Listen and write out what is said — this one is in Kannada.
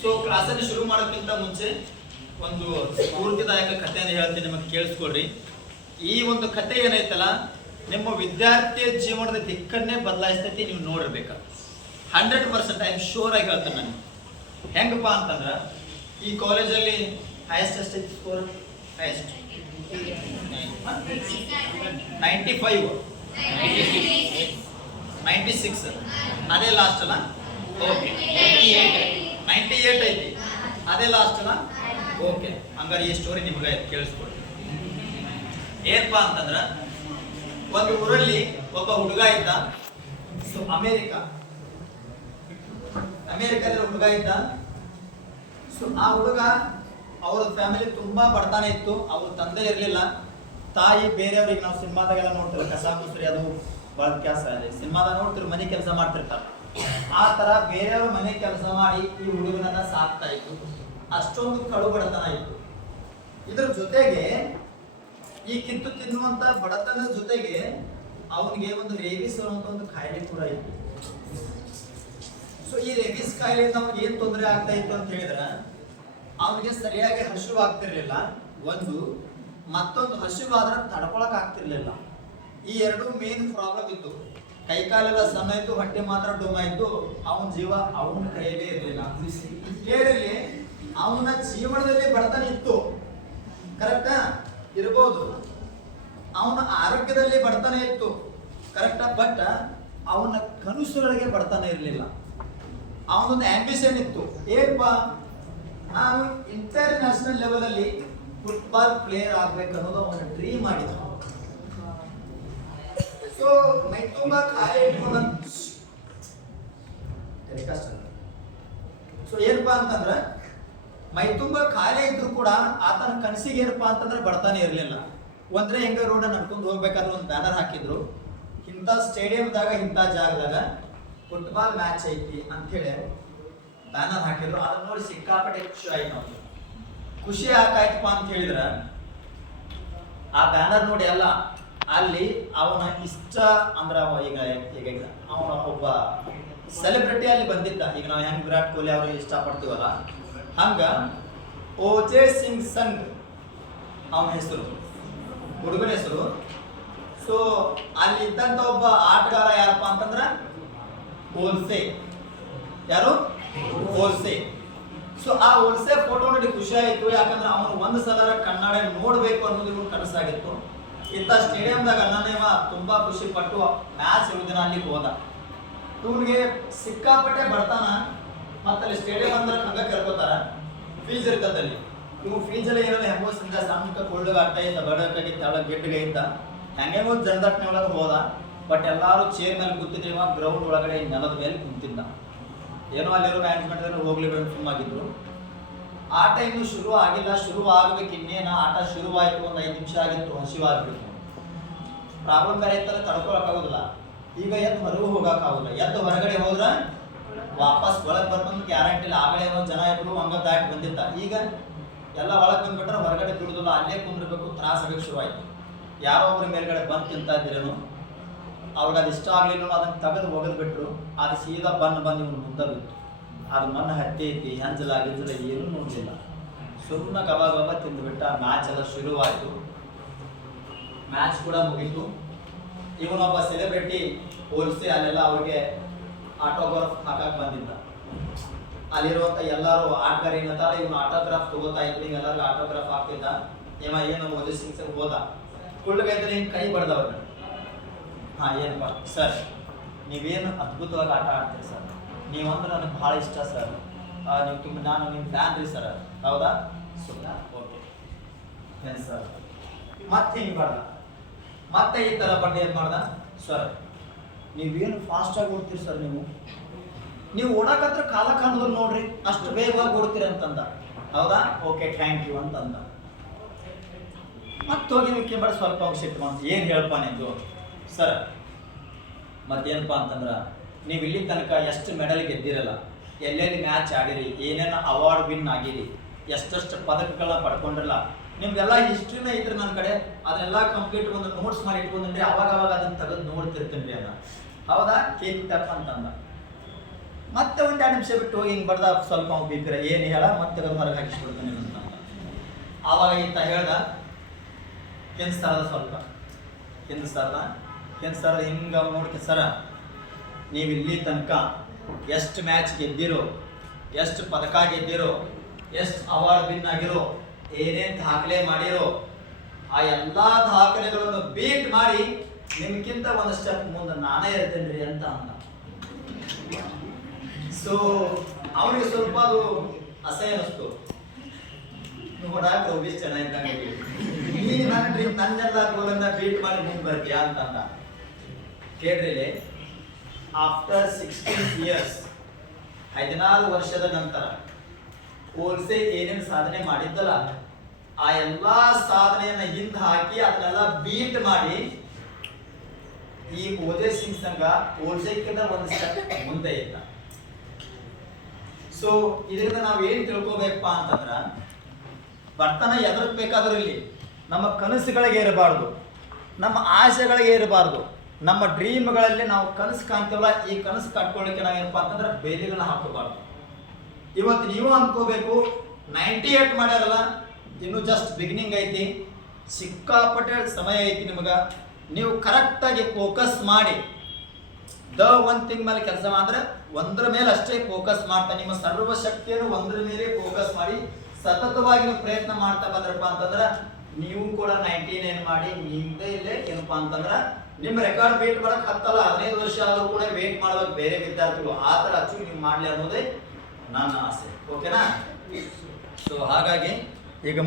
ಸೊ ಕ್ಲಾಸನ್ನು ಶುರು ಮಾಡೋಕ್ಕಿಂತ ಮುಂಚೆ ಒಂದು ಸ್ಫೂರ್ತಿದಾಯಕ ಕಥೆಯನ್ನು ಹೇಳ್ತೀನಿ, ನಿಮಗೆ ಕೇಳಿಸ್ಕೊಳ್ರಿ. ಈ ಒಂದು ಕಥೆ ಏನೈತಲ್ಲ, ನಿಮ್ಮ ವಿದ್ಯಾರ್ಥಿಯ ಜೀವನದ ದಿಕ್ಕನ್ನೇ ಬದಲಾಯಿಸ್ತೈತಿ. ನೀವು ನೋಡಿರ್ಬೇಕು 100%. ಐ ಆಮ್ ಶೋರ್ ಆಗಿ ಹೇಳ್ತೇನೆ ನಾನು. ಹೆಂಗಪ್ಪ ಅಂತಂದ್ರೆ, ಈ ಕಾಲೇಜಲ್ಲಿ ಹೈಯೆಸ್ಟ್ ಎಷ್ಟೈತಿ ಸ್ಕೋರ್? ಹೈಯೆಸ್ಟ್ 95, 96 ಅದೇ ಲಾಸ್ಟ್ ಅಲ್ಲ? ಓಕೆ, 98 ಐತಿ, ಅದೇ ಲಾಸ್ಟ್ ಅಲ್ಲ? ಓಕೆ, ಹಂಗಾರೆ ಈ ಸ್ಟೋರಿ ನಿಮ್ಗೆ ಕೇಳಿಸ್ಕೊಡಿ. ಏನಪ್ಪ ಅಂತಂದ್ರೆ, ಒಂದು ಊರಲ್ಲಿ ಒಬ್ಬ ಹುಡುಗ ಇದ್ದ. ಸೊ ಅಮೇರಿಕಾದಲ್ಲಿ ಹುಡುಗ ಇದ್ದ. ಸೊ ಆ ಹುಡುಗ, ಅವ್ರ ಫ್ಯಾಮಿಲಿ ತುಂಬಾ ಬಡತನ ಇತ್ತು. ಅವ್ರ ತಂದೆ ಇರಲಿಲ್ಲ, ತಾಯಿ ಬೇರೆಯವ್ರಿಗೆ, ನಾವು ಸಿನಿಮಾದಾಗೆಲ್ಲ ನೋಡ್ತೀವಿ, ಕಸ ಮುಸ್ರಿ ಅದು ಬಹಳ ಕೆಲಸ ಇದೆ, ಸಿನಿಮಾದಾಗ ನೋಡ್ತಿರು, ಮನೆ ಕೆಲಸ ಮಾಡ್ತಿರ್ತಾರೆ. ಆ ತರ ಬೇರೆಯವ್ರ ಮನೆ ಕೆಲಸ ಮಾಡಿ ಈ ಹುಡುಗನನ್ನ ಸಾಕ್ತಾ ಇತ್ತು. ಅಷ್ಟೊಂದು ಕಡು ಬಡತನ ಇತ್ತು. ಇದ್ರ ಜೊತೆಗೆ ಈ ಕಿತ್ತು ತಿನ್ನುವಂತ ಬಡತನದ ಜೊತೆಗೆ ಅವನಿಗೆ ಒಂದು ರೇಬಿಸ್ ಅನ್ನುವಂತ ಒಂದು ಕಾಯಿಲೆ ಕೂಡ ಇತ್ತು. ಸೊ ಈ ರೇಬಿಸ್ ಕಾಯಿಲೆಯಿಂದ ಅವ್ನಿಗೆ ಏನ್ ತೊಂದರೆ ಆಗ್ತಾ ಇತ್ತು ಅಂತ ಹೇಳಿದ್ರೆ, ಅವನಿಗೆ ಸರಿಯಾಗಿ ಹಸಿವು ಆಗ್ತಿರ್ಲಿಲ್ಲ ಒಂದು, ಮತ್ತೊಂದು ಹಸಿವಾದ್ರೆ ತಡ್ಕೊಳಕ್ ಆಗ್ತಿರ್ಲಿಲ್ಲ. ಈ ಎರಡು ಮೇನ್ ಪ್ರಾಬ್ಲಮ್ ಇತ್ತು. ಕೈ ಕಾಲೆಲ್ಲ ಸಣ್ಣ ಇತ್ತು, ಹೊಟ್ಟೆ ಮಾತ್ರ ಡೊಮ ಇತ್ತು. ಅವನ ಜೀವ ಅವನ ಕೈಯಲ್ಲೇ ಇರಲಿಲ್ಲ. ಕೇಳಿರ್ಲಿ, ಅವನ ಜೀವನದಲ್ಲಿ ಬಡತನ ಇತ್ತು, ಕರೆಕ್ಟಾ? ಇರ್ಬೋದು. ಅವನ ಆರೋಗ್ಯದಲ್ಲಿ ಬಡತನ ಇತ್ತು, ಕರೆಕ್ಟಾ? ಬಟ್ ಅವನ ಕನಸುಗಳಿಗೆ ಬಡತನ ಇರಲಿಲ್ಲ. ಅವನೊಂದು ಆಂಬಿಷನ್ ಇತ್ತು. ಏನಪ್ಪ, ನಾನು ಇಂಟರ್ನ್ಯಾಷನಲ್ ಲೆವೆಲ್ ಅಲ್ಲಿ ಫುಟ್ಬಾಲ್ ಪ್ಲೇಯರ್ ಆಗ್ಬೇಕು ಅನ್ನೋದು ಅವನ ಡ್ರೀಮ್ ಆಗಿತ್ತು. ಸೊ ಮೈ ತುಂಬಾ ಕಾಯಿಲೆ ಇಟ್ಕೊಂಡ. ಸೊ ಏನಪ್ಪಾ ಅಂತಂದ್ರೆ, ಮೈ ತುಂಬಾ ಕಾಯಿಲೆ ಇದ್ರು ಕೂಡ ಆತನ ಕನಸಿಗೆ ಏನಪ್ಪಾ ಅಂತಂದ್ರೆ ಬಡತಾನೆ ಇರಲಿಲ್ಲ. ಒಂದ್ರೆ ಹೆಂಗ ರೋಡ್ ನಡ್ಕೊಂಡು ಹೋಗ್ಬೇಕಾದ್ರೆ ಒಂದು ಬ್ಯಾನರ್ ಹಾಕಿದ್ರು, ಇಂಥ ಸ್ಟೇಡಿಯಂದಾಗ ಇಂಥ ಜಾಗದಾಗ ಫುಟ್ಬಾಲ್ ಮ್ಯಾಚ್ ಐತಿ ಅಂತ ಹೇಳಿ ಬ್ಯಾನರ್ ಹಾಕಿದ್ರು. ಅದನ್ನ ನೋಡಿ ಸಿಕ್ಕಾಪಟ್ಟೆ ಖುಷಿ ಆಯ್ತು. ನಮ್ಗೆ ಖುಷಿ ಯಾಕಾಯ್ತಪ್ಪ ಅಂತ ಹೇಳಿದ್ರ, ಆ ಬ್ಯಾನರ್ ನೋಡಿ ಅಲ್ಲ, ಅಲ್ಲಿ ಅವನ ಇಷ್ಟ ಅಂದ್ರೆ ಈಗ ಅವನ ಒಬ್ಬ ಸೆಲೆಬ್ರಿಟಿ ಅಲ್ಲಿ ಬಂದಿದ್ದ. ಈಗ ನಾವು ಹೆಂಗ್ ವಿರಾಟ್ ಕೊಹ್ಲಿ ಅವ್ರಿಗೆ ಇಷ್ಟಪಡ್ತೀವಲ್ಲ, ಹಂಗ ಓಜೆ ಸಿಂಗ್ ಸಂಗ್ ಅವನ ಹೆಸರು, ಹುಡುಗನ ಹೆಸರು. ಸೊ ಅಲ್ಲಿ ಇದ್ದಂತ ಒಬ್ಬ ಆಟಗಾರ ಯಾರಪ್ಪ ಅಂತಂದ್ರ ಓಲ್ಸೆ. ಯಾರು? ಓಲ್ಸೆ. ಸೊ ಆ ಓಲ್ಸೆ ಫೋಟೋ ನೋಡಿ ಖುಷಿ ಆಯ್ತು. ಯಾಕಂದ್ರೆ ಅವನು ಒಂದು ಸಲ ಕನ್ನಡ ನೋಡ್ಬೇಕು ಅನ್ನೋದು ಇವ್ನು ಕನಸಾಗಿತ್ತು. ಇಂಥ ಸ್ಟೇಡಿಯಂದಾಗ ಅನ್ನನೇವ ತುಂಬಾ ಖುಷಿ ಪಟ್ಟು ಮ್ಯಾಚ್ ಇರುವುದಿನ ಅಲ್ಲಿ ಹೋದ. ಇವನಿಗೆ ಸಿಕ್ಕಾಪಟ್ಟೆ ಬಡತನ. ಮತ್ತಲ್ಲಿ ಸ್ಟೇಡಿಯಂ ಅಂದ್ರೆ ಹಂಗ ಕರ್ಕೋತಾರ, ಫೀಸ್ ಇರ್ತದಲ್ಲಿ. ಇವು ಫೀಸ್ ಎಲ್ಲ ಇರೋದು ಹೆಂಗೋ ಸಂಜೆ ಸಣ್ಣ ಕೊಳ್ಳಗ ಆಟ ಇದ್ದ, ಬಡಕಾಗಿ ತಳ ಗೆಡ್ಡಗೆ ಇದ್ದ, ಹೆಂಗೆ ಒಂದು ಜನದಟ್ಟಣೆ ಒಳಗೆ ಹೋದ. ಬಟ್ ಎಲ್ಲಾರು ಚೇರ್ ಮೇಲೆ ಕೂತಿದ್ರಿವ, ಗ್ರೌಂಡ್ ಒಳಗಡೆ ನೆಲದ ಮೇಲೆ ಕುಂತಿದ್ದ. ಏನೋ ಅಲ್ಲಿರೋ ಮ್ಯಾನೇಜ್ಮೆಂಟ್ ಹೋಗ್ಲಿ ಬೇಡ ಸುಮ್ಮಾಗಿದ್ರು. ಆಟ ಇನ್ನು ಶುರು ಆಗಿಲ್ಲ, ಶುರು ಆಗ್ಬೇಕು ಇನ್ನೇನ. ಆಟ ಶುರುವಾಯ್ತು, ಒಂದು 5 ನಿಮಿಷ ಆಗಿತ್ತು, ಹಸಿವಾಗ್ಬೇಕು. ಪ್ರಾಬ್ಲಮ್ ಬೇರೆ ಇತ್ತಲ್ಲ, ತಡ್ಕೊಳಕ್ಕಾಗೋದಿಲ್ಲ. ಈಗ ಎದ್ದು ಹೊರಗೂ ಹೋಗಕ್ಕಾಗೋದಿಲ್ಲ. ಎದ್ದು ಹೊರಗಡೆ ಹೋದ್ರ ವಾಪಸ್ ಒಳಗೆ ಬರ್ಬಂದು ಗ್ಯಾರಂಟಿ ಇಲ್ಲ. ಆಗಲೇ ಏನೋ ಜನ ಇದ್ರು ಹಂಗ ದಾಟಿ ಬಂದಿದ್ದ. ಈಗ ಎಲ್ಲ ಒಳಗೆ ಬಂದ್ಬಿಟ್ರೆ ಹೊರಗಡೆ ದುಡಿದಿಲ್ಲ, ಅಲ್ಲೇ ಕುಂದಿರ್ಬೇಕು, ತ್ರಾಸ ಆಗಕ್ಕೆ ಶುರುವಾಯ್ತು. ಯಾರೋ ಒಬ್ರು ಮೇಲ್ಗಡೆ ಬಂದು ತಿಂತಾ ಇದ್ದೀರೇನು, ಅವ್ರಿಗೆ ಅದು ಇಷ್ಟ ಆಗ್ಲಿಲ್ಲ, ಅದನ್ನ ತೆಗೆದು ಒಗೆದು ಬಿಟ್ರು. ಅದು ಸೀದಾ ಬಂದು ಇವ್ನು ಮುಂದೆ ಬಿತ್ತು. ಅದು ಮಣ್ಣು ಹತ್ತಿ ಐತಿ, ಹೆಂಜಲ ಗಿಂಜಲ ಏನೂ ನೋಡಲಿಲ್ಲ. ಸುಮ್ಮನೆ ಗಬ ತಿಂದುಬಿಟ್ಟ. ಮ್ಯಾಚ್ ಎಲ್ಲ ಶುರುವಾಯಿತು. ಮ್ಯಾಚ್ ಕೂಡ ಮುಗೀತು. ಇವನೊಬ್ಬ ಸೆಲೆಬ್ರಿಟಿ ಹೋಲಿಸಿ ಅಲ್ಲೆಲ್ಲ ಅವ್ರಿಗೆ ಆಟೋಗ್ರಾಫ್ ಹಾಕಕ್ಕೆ ಬಂದಿದ್ದ. ಅಲ್ಲಿರುವಂಥ ಎಲ್ಲರೂ ಆಟಗಾರ ಏನಂತಾರ, ಇವನು ಆಟೋಗ್ರಾಫ್ ತಗೋತಾ ಇದ್ರು. ಈಗ ಎಲ್ಲರಿಗೂ ಆಟೋಗ್ರಾಫ್ ಹಾಕ್ತಿದ್ದ. ಏನು ಓಜೆ ಸಿಂಗ್ ಹೋದ, ಕುಳ್ಳಗೈದ್ರೆ ಹಿಂಗೆ ಕೈ ಬಡ್ದವ್ರ. ಹಾಂ, ಏನಪ್ಪ ಸರ್, ನೀವೇನು ಅದ್ಭುತವಾಗಿ ಆಟ ಆಡ್ತೀರಿ ಸರ್, ನೀವಂದ್ರೆ ನನಗೆ ಭಾಳ ಇಷ್ಟ ಸರ್, ನೀವು ನಾನು ನಿಮ್ಮ ಫ್ಯಾನ್ ರೀ ಸರ್. ಹೌದಾ? ಓಕೆ ಏನು ಸರ್. ಮತ್ತೆ ಹಿಂಗೆ ಮಾಡ್ದ. ಮತ್ತೆ ಈ ಥರ ಬಂದು ಏನು ಮಾಡ್ದ, ಸರ್ ನೀವೇನು ಫಾಸ್ಟಾಗಿ ಓಡ್ತೀರಿ ಸರ್, ನೀವು ಓಡಾಕತ್ರ ಕಾಲ ಕಾಣೋದು ನೋಡ್ರಿ, ಅಷ್ಟು ಬೇಗವಾಗಿ ಓಡ್ತೀರಿ ಅಂತಂದ. ಹೌದಾ? ಓಕೆ, ಥ್ಯಾಂಕ್ ಯು ಅಂತಂದ. ಮತ್ತೆ ಹೋಗಿ ಕೇಳ ಸ್ವಲ್ಪ ಸಿಟ್ಟು ಅಂತ, ಏನು ಹೇಳ್ಪ ನಿಂದು ಸರ್. ಮತ್ತೇನಪ್ಪ ಅಂತಂದ್ರೆ, ನೀವು ಇಲ್ಲಿ ತನಕ ಎಷ್ಟು ಮೆಡಲ್ ಗೆದ್ದಿರಲ್ಲ, ಎಲ್ಲೆಲ್ಲಿ ಮ್ಯಾಚ್ ಆಡಿರಿ, ಏನೇನು ಅವಾರ್ಡ್ ವಿನ್ ಆಗಿರಿ, ಎಷ್ಟೆಷ್ಟು ಪದಕಗಳನ್ನ ಪಡ್ಕೊಂಡಿರಲ್ಲ, ನಿಮ್ಗೆಲ್ಲ ಹಿಸ್ಟ್ರಿನ ಇದ್ರೆ ನನ್ನ ಕಡೆ ಅದನ್ನೆಲ್ಲ ಕಂಪ್ಲೀಟ್ ಒಂದು ನೋಟ್ಸ್ ಮಾಡಿ ಇಟ್ಕೊಂಡ್ರಿ. ಅವಾಗ ಅದನ್ನ ತೆಗೆದು ನೋಡ್ತಿರ್ತೀನಿ ರೀ ಅನ್ನ. ಹೌದಾ? ಕೇಕ್ ತಪ್ಪ ಅಂತಂದ. ಮತ್ತೆ ಒಂದು 2 ನಿಮಿಷ ಬಿಟ್ಟು ಹೋಗಿ ಹಿಂಗೆ ಬರ್ದ ಸ್ವಲ್ಪ ಅವ್ನು ಬಿ ಪಿ ಏನು ಹೇಳ ಮತ್ತೆ ಅದು ಹೊರಗೆ ಹಾಕಿಸ್ಬಿಡ್ತಾನೆ ಅಂತ. ಆವಾಗ ಈತ ಹೇಳ್ದ ಕೆನ್ಸ್ತಾರದ ಸ್ವಲ್ಪ ಕೆನ್ಸ್ತಾರದ ಹಿಂಗೆ ನೋಡ್ಕೆ ಸರ ನೀವು ಇಲ್ಲಿ ತನಕ ಎಷ್ಟು ಮ್ಯಾಚ್ ಗೆದ್ದಿರೋ, ಎಷ್ಟು ಪದಕ ಗೆದ್ದಿರೋ, ಎಷ್ಟು ಅವಾರ್ಡ್ ವಿನ್ ಆಗಿರೋ, ಏನೇನು ದಾಖಲೆ ಮಾಡಿರೋ, ಆ ಎಲ್ಲ ದಾಖಲೆಗಳನ್ನು ಬೀಟ್ ಮಾಡಿ ನಿಮ್ಗಿಂತ ಒಂದು ಸ್ಟೆಪ್ ಮುಂದೆ ನಾನೇ ಇರ್ತೇನೆ ರೀ ಅಂತ ಅಂದ. ಸೊ ಅವನಿಗೆ ಸ್ವಲ್ಪ ಅದು ಅಸಹ್ಯ ಅನಿಸ್ತು. ನೋಡಾಕ ರೋಗೀಶ್ ಚೆನ್ನಾಗಿದ್ದಂಗೆ ನೀನು ನನ್ನೆಲ್ಲ ಗೋಲನ್ನ ಬೀಟ್ ಮಾಡಿ ಮುಂದೆ ಬರ್ತೀಯಾ ಅಂತ ಅಂದ. ಕೇಳ್ರಿ, ಆಫ್ಟರ್ 16 years 14 ವರ್ಷದ ನಂತರ ಓಲ್ಸೆ ಏನೇನು ಸಾಧನೆ ಮಾಡಿದ್ದಲ್ಲ ಆ ಎಲ್ಲಾ ಸಾಧನೆಯನ್ನ ಹಿಂದೆ ಹಾಕಿ ಅದನ್ನೆಲ್ಲ ಬೀಟ್ ಮಾಡಿ ಈ ಓಜೆ ಸಿಂಗ್ ಸಂಘ ಓಲ್ಸೆಕ್ಕಿಂತ ಒಂದು ಸ್ಟೆಪ್ ಮುಂದೆ ಇದ್ದ. ಸೊ ಇದರಿಂದ ನಾವು ಏನ್ ತಿಳ್ಕೊಬೇಕಪ್ಪ ಅಂತಂದ್ರ ಬರ್ತನ ಎದಕ್ ಬೇಕಾದ್ರೂ ಇಲ್ಲಿ ನಮ್ಮ ಕನಸುಗಳಿಗೆ ಇರಬಾರ್ದು, ನಮ್ಮ ಆಸೆಗಳಿಗೆ ಇರಬಾರ್ದು. ನಮ್ಮ ಡ್ರೀಮ್ಗಳಲ್ಲಿ ನಾವು ಕನಸು ಕಾಣ್ತೀವಲ್ಲ, ಈ ಕನಸು ಕಟ್ಕೊಳ್ಳಿಕ್ಕೆ ನಾವೇನಪ್ಪ ಅಂತಂದ್ರೆ ಬೇಲಿಗಳನ್ನ ಹಾಕೋಬಾರ್ದು. ಇವತ್ತು ನೀವು ಅನ್ಕೋಬೇಕು 98 ಮಾಡ್ಯಾರಲ್ಲ, ಇನ್ನು ಜಸ್ಟ್ ಬಿಗಿನಿಂಗ್ ಐತಿ, ಸಿಕ್ಕಾಪಟ್ಟೆ ಸಮಯ ಐತಿ ನಿಮಗೆ. ನೀವು ಕರೆಕ್ಟಾಗಿ ಫೋಕಸ್ ಮಾಡಿ ಒನ್ ಥಿಂಗ್ ಮೇಲೆ ಕೆಲಸ ಮಾಡಿದ್ರೆ ಒಂದ್ರ ಮೇಲೆ ಅಷ್ಟೇ ಫೋಕಸ್ ಮಾಡ್ತಾ ನಿಮ್ಮ ಸರ್ವಶಕ್ತಿಯನ್ನು ಒಂದ್ರ ಮೇಲೆ ಫೋಕಸ್ ಮಾಡಿ ಸತತವಾಗಿ ನೀವು ಪ್ರಯತ್ನ ಮಾಡ್ತಾ ಬಂದ್ರಪ್ಪ ಅಂತಂದ್ರೆ ನೀವು ಕೂಡ 99 ಮಾಡಿ ನಿಮ್ದೇ ಇಲ್ಲೇ ಏನಪ್ಪಾ ಅಂತಂದ್ರೆ ನಿಮ್ಮ ರೆಕಾರ್ಡ್ ವೇಟ್ ಮಾಡಕ್ 10-15 ವರ್ಷ ಆದ್ರೂ ಕೂಡ ವೇಟ್ ಮಾಡ್ಬೇಕು ಬೇರೆ ವಿದ್ಯಾರ್ಥಿಗಳು. ಆ ಥರ ಅಚೀವ್ ನೀವು ಮಾಡಲಿ ಅನ್ನೋದೇ ನನ್ನ ಆಸೆ. ಓಕೆನಾ? ಸೊ ಹಾಗಾಗಿ ಈಗ